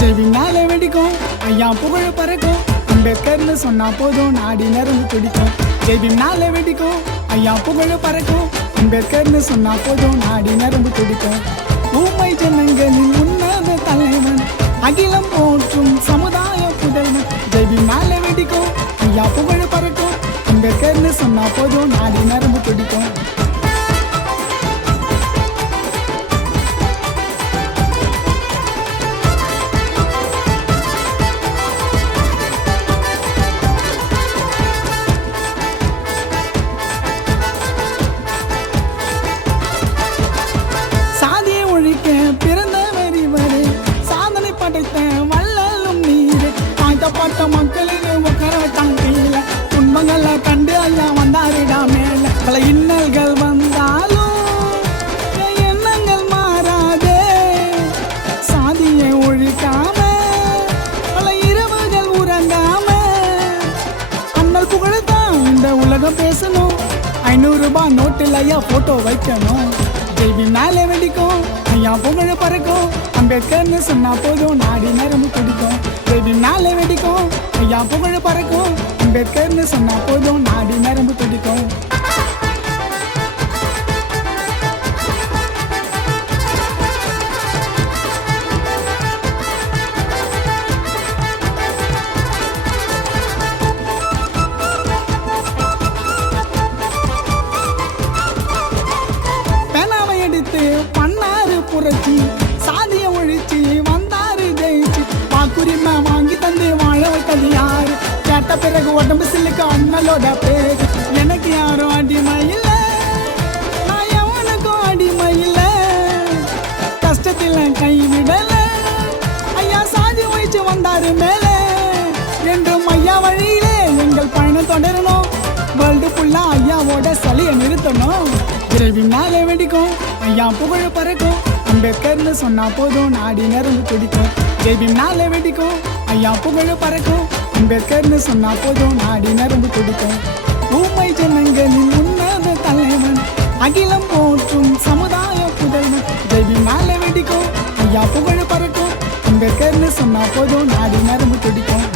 ஜெய்பின்னாலே வெடிக்கும் ஐயா புகழ் பறக்கும், அம்பேத்கர்னு சொன்னா போதும் நாடி நரம்பு துடிக்கும். ஜெய்பின்னாலே வெடிக்கும் ஐயா புகழ் பறக்கும், அம்பேத்கர்னு சொன்னா போதும் நாடி நரம்பு துடிக்கும். ஊமை ஜனங்களின் உன்னத தலைவன், அகிலம் போற்றும் சமுதாய புதல்வன். ஜெய்பின்னாலே வெடிக்கும் ஐயா புகழ் பறக்கும், அம்பேத்கர்னு சொன்னா போதும் நாடி நரம்பு துடிக்கும். பிறந்தவர் இவரே, சாதனை படைத்த வள்ளலும் நீரே. தாழ்த்தப்பட்ட மக்களிலே உட்கார வச்சாங்க கீழே, துன்பங்களை கண்டு ஐயா வந்தாரிடா மேல. பல இன்னல்கள் வந்தாலும் எண்ணங்கள் மாறாதே, சாதியை ஒழிக்காம பல இரவுகள் உறங்காம அண்ணல் புகழத்தான் இந்த உலகம் பேசணும். 500 ரூபாய் நோட்டில் ஐயா போட்டோ வைக்கணும். ஜெய்பின்னாலே வெடிக்கும் ஐயா புகழ் பறக்கும், அம்பேத்கர்னு சொன்னா போதும் நாடி நரம்பு துடிக்கும். ஜெய்பின்னாலே வெடிக்கும் ஐயா புகழ் பறக்கும், அம்பேத்கர்னு சொன்னா போதும் நாடி நரம்பு துடிக்கும். பண்ணாரு புரட்சி, சாதிய ஒழிச்சு வந்தாரு ஜெயிச்சு. வாக்குரிமை வாங்கி தந்து வாழ வைத்தது யாரு? கேட்ட பிறகு உடம்பு சில்லுக்கு அண்ணலோட பேரு. எனக்கு யாரும் அடிமை இல்லை, நான் எவனுக்கும் அடிமை இல்லை. கஷ்டத்தில் கைவிடல ஐயா, சாதி ஒழிச்சு வந்தாரு மேலே. என்றும் ஐயா வழியிலே எங்கள் பயணம் தொடரணும். வேர்ல்டு ஃபுல்லா ஐயாவோட சலியை நிறுத்தணும். ஜெய்பின்னாலே வெடிக்கும் ஐயா புகழ் பறக்கும், அம்பேத்கர்னு சொன்னா போதும் நாடி நரம்பு துடிக்கும். ஜெய்பின்னாலே வெடிக்கும் ஐயா புகழ் பறக்கும், அம்பேத்கர்னு சொன்னா போதும் நாடி நரம்பு துடிக்கும். ஊமை ஜனங்களின் உன்னத தலைவன், அகிலம் போற்றும் சமுதாய புதல்வன். ஜெய்பின்னாலே வெடிக்கும் ஐயா புகழ் பறக்கும், அம்பேத்கர்னு சொன்னா போதும் நாடி நரம்பு துடிக்கும்.